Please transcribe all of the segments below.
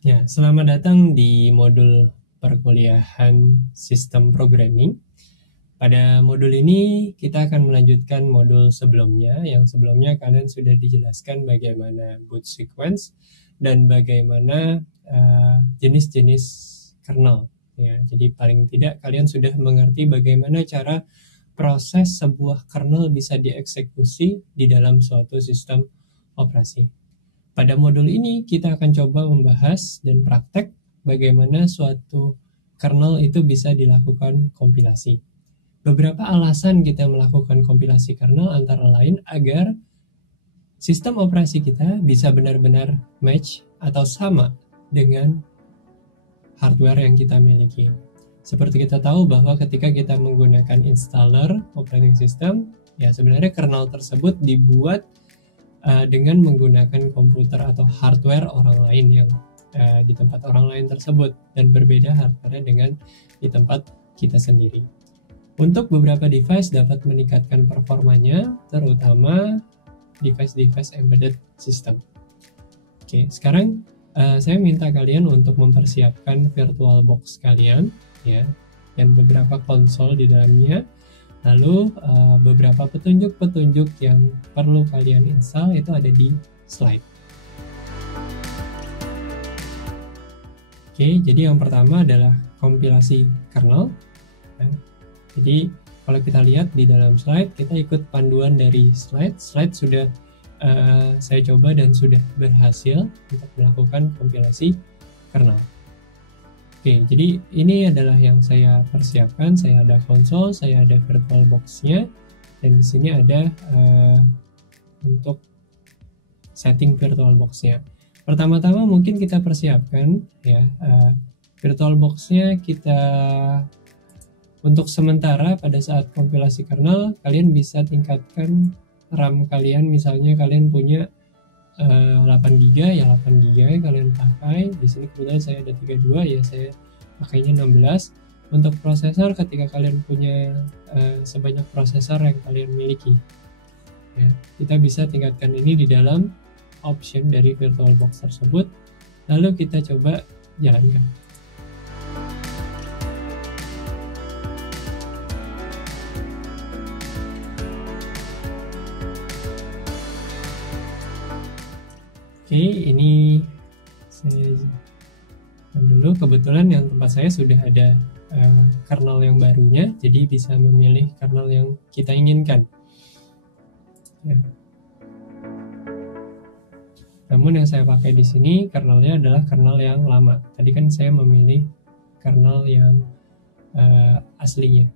Ya, selamat datang di modul perkuliahan sistem programming. Pada modul ini kita akan melanjutkan modul sebelumnya, yang sebelumnya kalian sudah dijelaskan bagaimana boot sequence dan bagaimana jenis-jenis kernel. Ya, jadi paling tidak kalian sudah mengerti bagaimana cara proses sebuah kernel bisa dieksekusi di dalam suatu sistem operasi. Pada modul ini kita akan coba membahas dan praktek bagaimana suatu kernel itu bisa dilakukan kompilasi. Beberapa alasan kita melakukan kompilasi kernel antara lain agar sistem operasi kita bisa benar-benar match atau sama dengan hardware yang kita miliki. Seperti kita tahu bahwa ketika kita menggunakan installer operating system, ya sebenarnya kernel tersebut dibuat dengan menggunakan komputer atau hardware orang lain yang di tempat orang lain tersebut, dan berbeda hardware dengan di tempat kita sendiri. Untuk beberapa device dapat meningkatkan performanya, terutama device-device embedded system. Oke, sekarang saya minta kalian untuk mempersiapkan VirtualBox kalian, ya, dan beberapa konsol di dalamnya. Lalu beberapa petunjuk-petunjuk yang perlu kalian install itu ada di slide. Oke, jadi yang pertama adalah kompilasi kernel. Jadi kalau kita lihat di dalam slide, kita ikut panduan dari slide. Slide sudah saya coba dan sudah berhasil untuk melakukan kompilasi kernel. Oke, jadi ini adalah yang saya persiapkan. Saya ada konsol, saya ada VirtualBox-nya, dan di sini ada untuk setting VirtualBox-nya. Pertama-tama mungkin kita persiapkan ya VirtualBox-nya. Kita untuk sementara pada saat kompilasi kernel, kalian bisa tingkatkan RAM kalian. Misalnya kalian punya 8 GB, ya 8 GB kalian pakai. Di sini kebetulan saya ada 32, ya saya pakainya 16. Untuk prosesor, ketika kalian punya sebanyak prosesor yang kalian miliki, ya, kita bisa tingkatkan ini di dalam option dari VirtualBox tersebut. Lalu kita coba jalankan. Oke, ini saya dulu. Kebetulan yang tempat saya sudah ada kernel yang barunya, jadi bisa memilih kernel yang kita inginkan. Ya. Namun yang saya pakai di sini kernelnya adalah kernel yang lama. Tadi kan saya memilih kernel yang aslinya.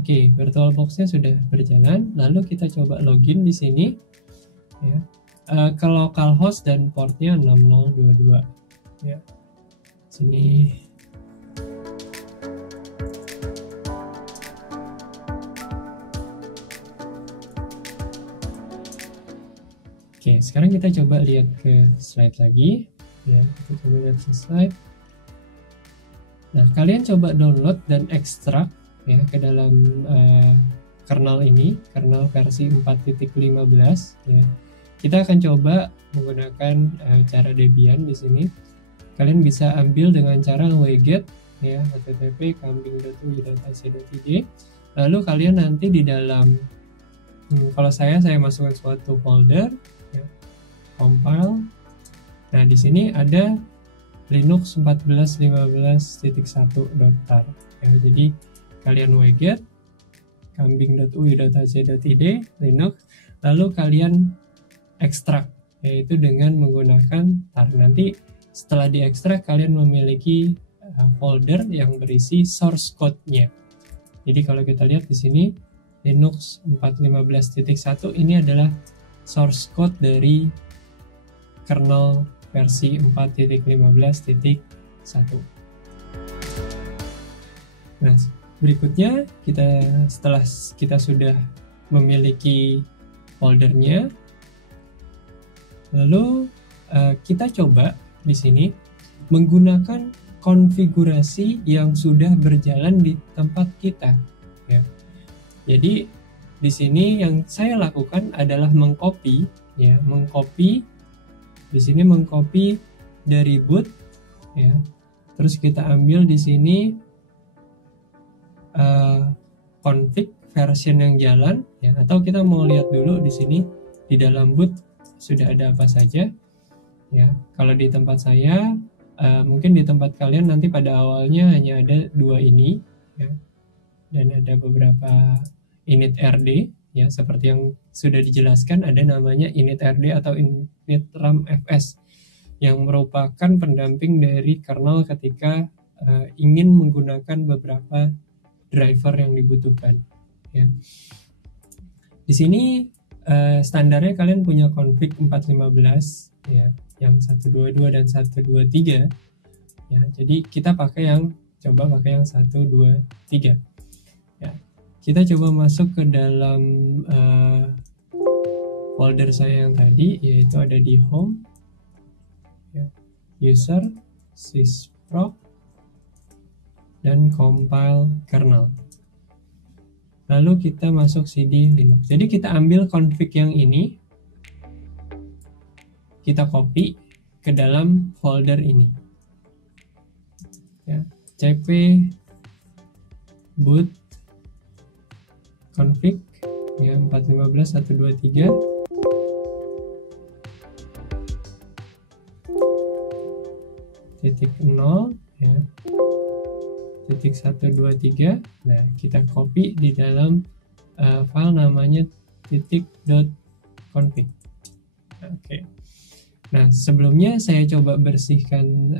Oke, VirtualBox-nya sudah berjalan. Lalu kita coba login di sini, ya, ke localhost dan portnya 6022. Ya, sini. Oke, sekarang kita coba lihat ke slide lagi. Ya, kita coba lihat ke slide. Nah, kalian coba download dan ekstrak ya ke dalam kernel ini, kernel versi 4.15 ya. Kita akan coba menggunakan cara Debian di sini. Kalian bisa ambil dengan cara wget ya, http kambing.ui.ac.id. Lalu kalian nanti di dalam kalau saya masukkan suatu folder ya, compile. Nah, di sini ada Linux 14.15.1.tar ya. Jadi kalian wget kambing.ui.ac.id Linux, lalu kalian ekstrak, yaitu dengan menggunakan tar. Nanti setelah diekstrak kalian memiliki folder yang berisi source code-nya. Jadi kalau kita lihat di sini Linux 4.15.1 ini adalah source code dari kernel versi 4.15.1. Nah, berikutnya setelah kita sudah memiliki foldernya, lalu kita coba di sini menggunakan konfigurasi yang sudah berjalan di tempat kita, ya. Jadi di sini yang saya lakukan adalah mengcopy, ya, di sini mengcopy dari boot, ya. Terus kita ambil di sini config version yang jalan, ya, atau kita mau lihat dulu di sini di dalam boot sudah ada apa saja, ya. Kalau di tempat saya, mungkin di tempat kalian nanti pada awalnya hanya ada 2 ini, ya, dan ada beberapa init RD, ya, seperti yang sudah dijelaskan, ada namanya init RD atau init RAM FS yang merupakan pendamping dari kernel ketika ingin menggunakan beberapa driver yang dibutuhkan, ya. Di sini standarnya kalian punya config 415, ya, yang 122 dan 123, ya. Jadi kita coba pakai yang 123, ya. Kita coba masuk ke dalam folder saya yang tadi, yaitu ada di home, ya, user, sysproc, dan compile kernel. Lalu kita masuk cd linux. Jadi kita ambil config yang ini, kita copy ke dalam folder ini, ya, cp boot config, ya, 415.123, .0, ya, .123. Nah, kita copy di dalam file namanya .config. Oke. Nah, sebelumnya saya coba bersihkan,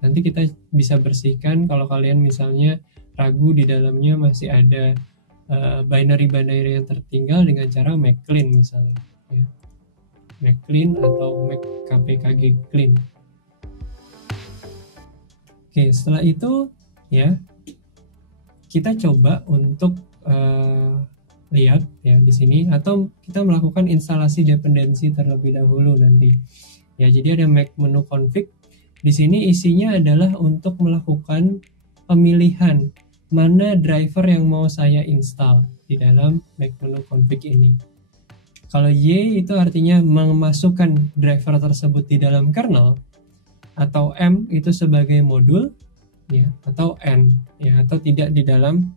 nanti kita bisa bersihkan kalau kalian misalnya ragu di dalamnya masih ada binary-binary yang tertinggal dengan cara make clean misalnya, ya. Make clean atau make kpkg clean. Oke, setelah itu, ya, kita coba untuk lihat, ya, di sini, atau kita melakukan instalasi dependensi terlebih dahulu nanti, ya. Jadi ada make menu config. Di sini isinya adalah untuk melakukan pemilihan mana driver yang mau saya install di dalam make menu config ini. Kalau Y itu artinya memasukkan driver tersebut di dalam kernel, atau M itu sebagai modul, ya, atau N, ya, atau tidak di dalam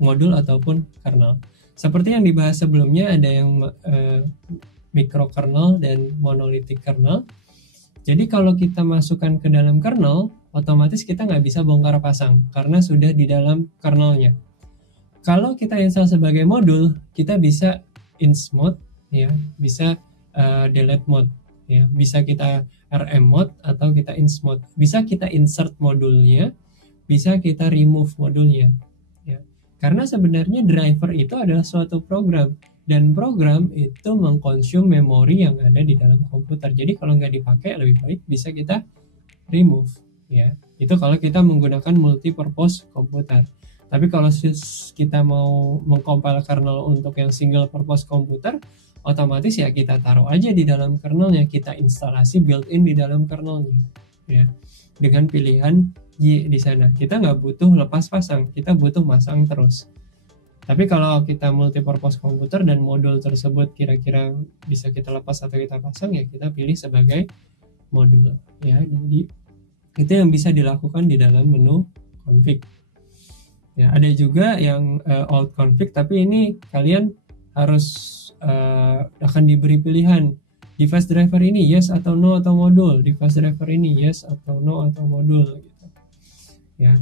modul ataupun kernel. Seperti yang dibahas sebelumnya, ada yang microkernel dan monolithic kernel. Jadi kalau kita masukkan ke dalam kernel, otomatis kita nggak bisa bongkar pasang karena sudah di dalam kernelnya. Kalau kita install sebagai modul, kita bisa ins mode, ya, bisa delete mode, ya, bisa kita RM mode atau kita ins mode, bisa kita insert modulnya, bisa kita remove modulnya, ya. Karena sebenarnya driver itu adalah suatu program, dan program itu mengkonsum memori yang ada di dalam komputer. Jadi kalau nggak dipakai, lebih baik bisa kita remove, ya. Itu kalau kita menggunakan multi-purpose komputer. Tapi kalau kita mau mengcompile kernel untuk yang single purpose komputer, otomatis ya kita taruh aja di dalam kernelnya, kita instalasi built-in di dalam kernelnya, ya, dengan pilihan Y di sana. Kita nggak butuh lepas pasang, kita butuh masang terus. Tapi kalau kita multi-purpose komputer dan modul tersebut kira-kira bisa kita lepas atau kita pasang, ya kita pilih sebagai modul, ya. Jadi itu yang bisa dilakukan di dalam menu config, ya. Ada juga yang old config, tapi ini kalian harus akan diberi pilihan device driver ini yes atau no atau modul, device driver ini yes atau no atau modul, gitu, ya.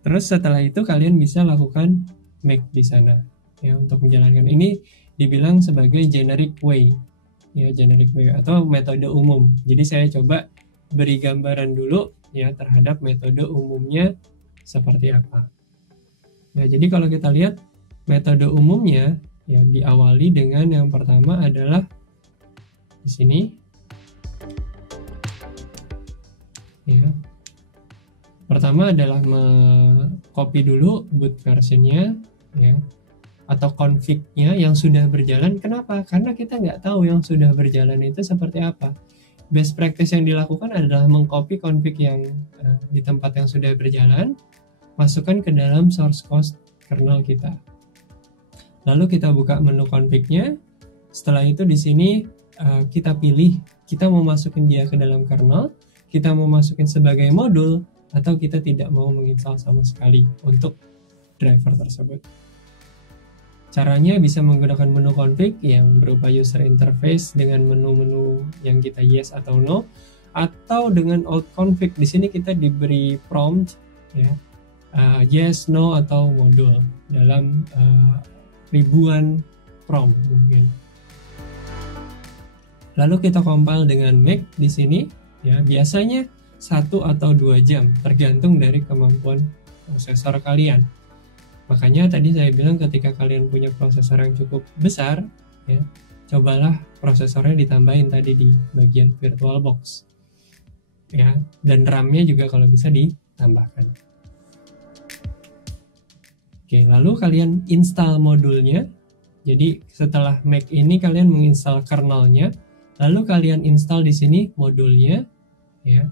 Terus setelah itu kalian bisa lakukan make di sana, ya, untuk menjalankan ini. Dibilang sebagai generic way, ya, generic way atau metode umum. Jadi saya coba beri gambaran dulu, ya, terhadap metode umumnya seperti apa. Ya, jadi kalau kita lihat metode umumnya, ya, diawali dengan yang pertama adalah di sini, ya. Pertama adalah copy dulu boot versionnya, ya, atau config-nya yang sudah berjalan. Kenapa? Karena kita nggak tahu yang sudah berjalan itu seperti apa. best practice yang dilakukan adalah mengcopy config yang di tempat yang sudah berjalan, masukkan ke dalam source code kernel kita. Lalu kita buka menu config-nya. Setelah itu di sini kita pilih kita mau masukin dia ke dalam kernel, kita mau masukin sebagai modul, atau kita tidak mau menginstal sama sekali untuk driver tersebut. Caranya bisa menggunakan menu config yang berupa user interface dengan menu-menu yang kita yes atau no, atau dengan out config. Di sini kita diberi prompt ya, yes, no, atau modul dalam ribuan prompt mungkin. Lalu kita compile dengan make di sini ya, biasanya 1 atau 2 jam tergantung dari kemampuan prosesor kalian. Makanya tadi saya bilang ketika kalian punya prosesor yang cukup besar ya, cobalah prosesornya ditambahin tadi di bagian VirtualBox ya, dan RAM-nya juga kalau bisa ditambahkan. Oke, lalu kalian install modulnya. Jadi setelah make ini kalian menginstal kernelnya, lalu kalian install di sini modulnya ya.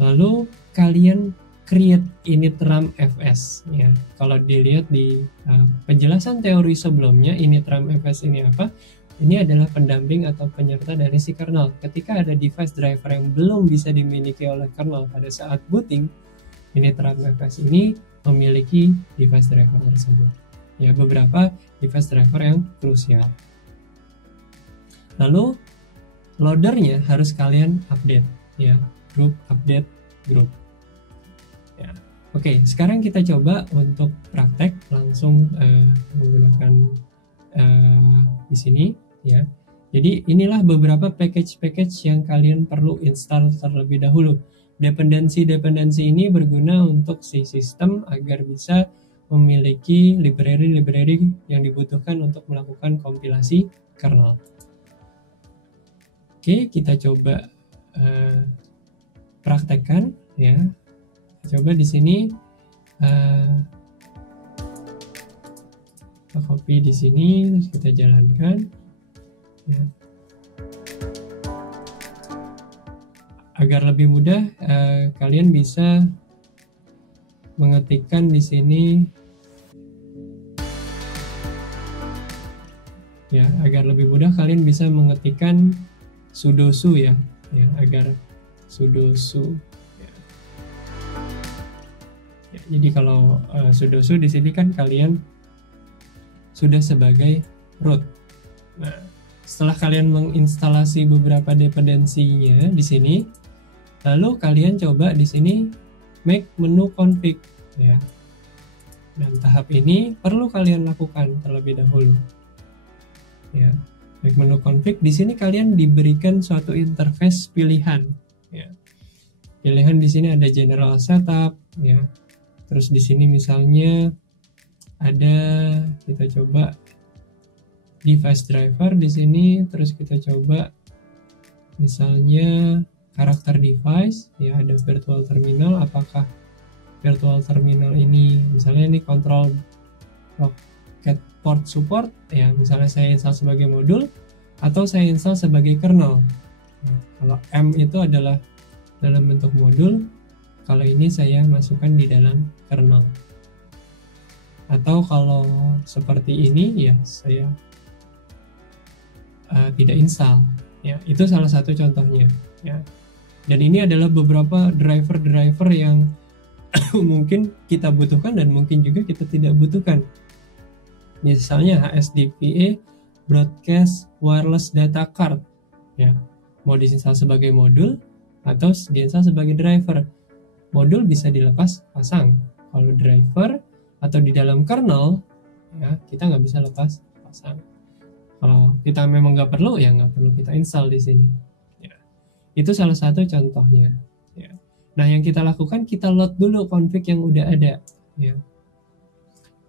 Lalu kalian create init RAM fs ya. Kalau dilihat di penjelasan teori sebelumnya, init RAM fs ini apa? Ini adalah pendamping atau penyerta dari si kernel. Ketika ada device driver yang belum bisa dimiliki oleh kernel pada saat booting, init RAM fs ini memiliki device driver tersebut. Ya, beberapa device driver yang krusial. Lalu loadernya harus kalian update ya, group update group. Ya. Oke, sekarang kita coba untuk praktek langsung menggunakan di sini ya. Jadi inilah beberapa package-package yang kalian perlu install terlebih dahulu. Dependensi-dependensi ini berguna untuk si sistem agar bisa memiliki library-library yang dibutuhkan untuk melakukan kompilasi kernel. Oke, kita coba praktekkan ya. Coba di sini kita copy di sini, terus kita jalankan ya. Agar lebih mudah kalian bisa mengetikkan di sini ya, agar lebih mudah kalian bisa mengetikkan sudo su ya, agar sudo su. Jadi kalau sudo su di sini kan kalian sudah sebagai root. Nah, setelah kalian menginstalasi beberapa dependensinya di sini, lalu kalian coba di sini make menu config ya. Dan tahap ini perlu kalian lakukan terlebih dahulu. Ya, make menu config di sini kalian diberikan suatu interface pilihan ya. Pilihan di sini ada general setup ya. Terus di sini misalnya ada, kita coba device driver di sini, terus kita coba misalnya karakter device ya, ada virtual terminal. Apakah virtual terminal ini misalnya ini control rocket port support ya, misalnya saya install sebagai modul atau saya install sebagai kernel. Nah, kalau M itu adalah dalam bentuk modul, kalau ini saya masukkan di dalam kernel. Atau kalau seperti ini ya saya tidak install ya. Itu salah satu contohnya ya. Dan ini adalah beberapa driver-driver yang mungkin kita butuhkan dan mungkin juga kita tidak butuhkan. Misalnya HSDPA Broadcast Wireless Data Card ya. Mau diinstal sebagai modul atau diinstal sebagai driver. Modul bisa dilepas pasang. Kalau driver atau di dalam kernel ya, kita nggak bisa lepas pasang. Kalau kita memang nggak perlu ya nggak perlu kita install di sini ya. Itu salah satu contohnya ya. Nah, yang kita lakukan, kita load dulu config yang udah ada ya.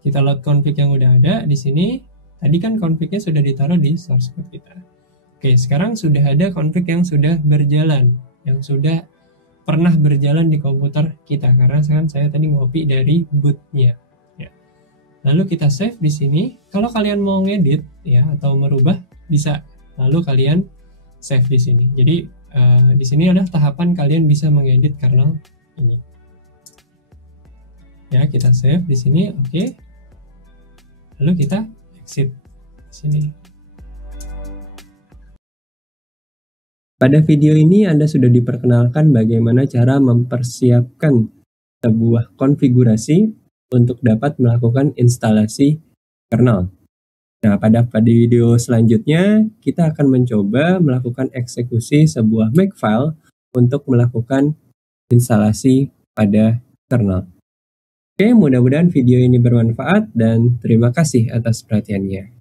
Kita load config yang udah ada di sini. Tadi kan confignya sudah ditaruh di source code kita. Oke, sekarang sudah ada config yang sudah berjalan, yang sudah pernah berjalan di komputer kita, karena saya tadi ngopi dari bootnya ya. Lalu kita save di sini. Kalau kalian mau ngedit ya atau merubah bisa, lalu kalian save di sini. Jadi Di sini adalah tahapan kalian bisa mengedit kernel ini. Ya, kita save di sini, oke. Lalu kita exit di sini. Pada video ini Anda sudah diperkenalkan bagaimana cara mempersiapkan sebuah konfigurasi untuk dapat melakukan instalasi kernel. Nah, pada video selanjutnya kita akan mencoba melakukan eksekusi sebuah makefile untuk melakukan instalasi pada kernel. Oke, mudah-mudahan video ini bermanfaat dan terima kasih atas perhatiannya.